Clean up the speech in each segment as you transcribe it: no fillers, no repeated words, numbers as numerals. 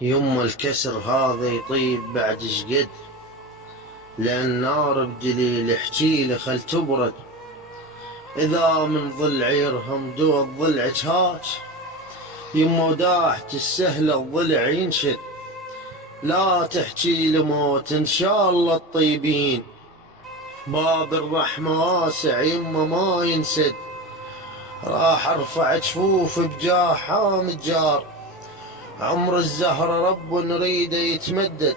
يما الكسر هذا يطيب بعد شقد، لأن نار بدليل احجيله خل تبرد. إذا من ضلع يرهم دو الضلع هاج، يما وداحت السهلة الضلع ينشد. لا تحجي لموت إن شاء الله الطيبين، باب الرحمة واسع يما ما ينسد. راح ارفع جفوف بجاه حامد جار، عمر الزهرة رب نريده يتمدد.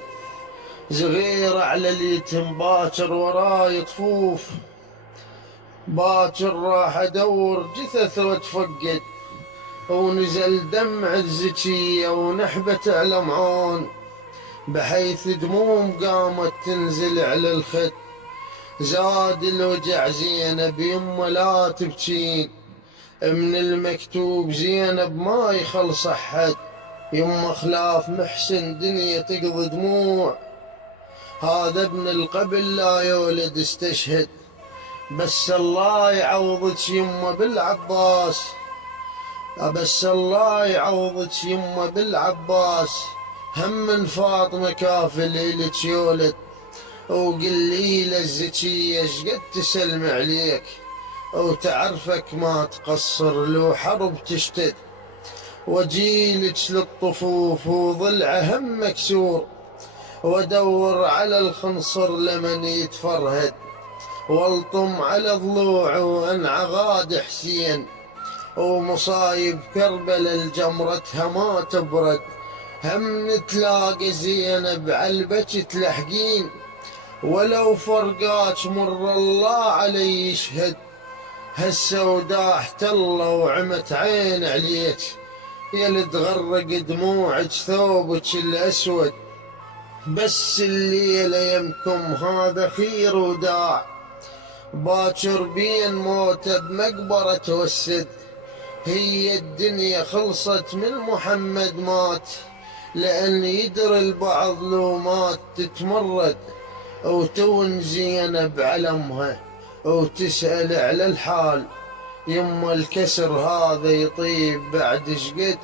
صغير على اليتم باكر وراي طفوف، باكر راح ادور جثث واتفقد. ونزل دمع الزكية ونحبت على معون، بحيث دموم قامت تنزل على الخد. زاد الوجع زينب يما لا تبكين، من المكتوب زينب ما يخلص احد. يما خلاف محسن دنيا تقضي دموع، هذا ابن القبل لا يولد استشهد. بس الله يعوضك يما بالعباس، بس الله يعوضك يما بالعباس. هم من فاطمة كافل إلك يولد، وقلي للزكية شقد تسلم عليك، وتعرفك ما تقصر لو حرب تشتد. وجيلك للطفوف وضلعه هم مكسور، وادور على الخنصر لمن يتفرهد. والطم على ضلوع وانعغاد حسين، ومصايب كربلا الجمرتها ما تبرد. هم نتلاقى زينب عالبك تلحقين، ولو فرقاك مر الله علي يشهد. هسه وداحت الله وعمت عين عليك، يا تغرق دموعك ثوبك الاسود. بس الليلة يمكم هذا خير وداع، باكر بين موته بمقبرة والسد. هي الدنيا خلصت من محمد مات، لأن يدري البعض لو مات تتمرد. وتون زينب علمها وتسأل على الحال، يما الكسر هذا يطيب بعد شقد.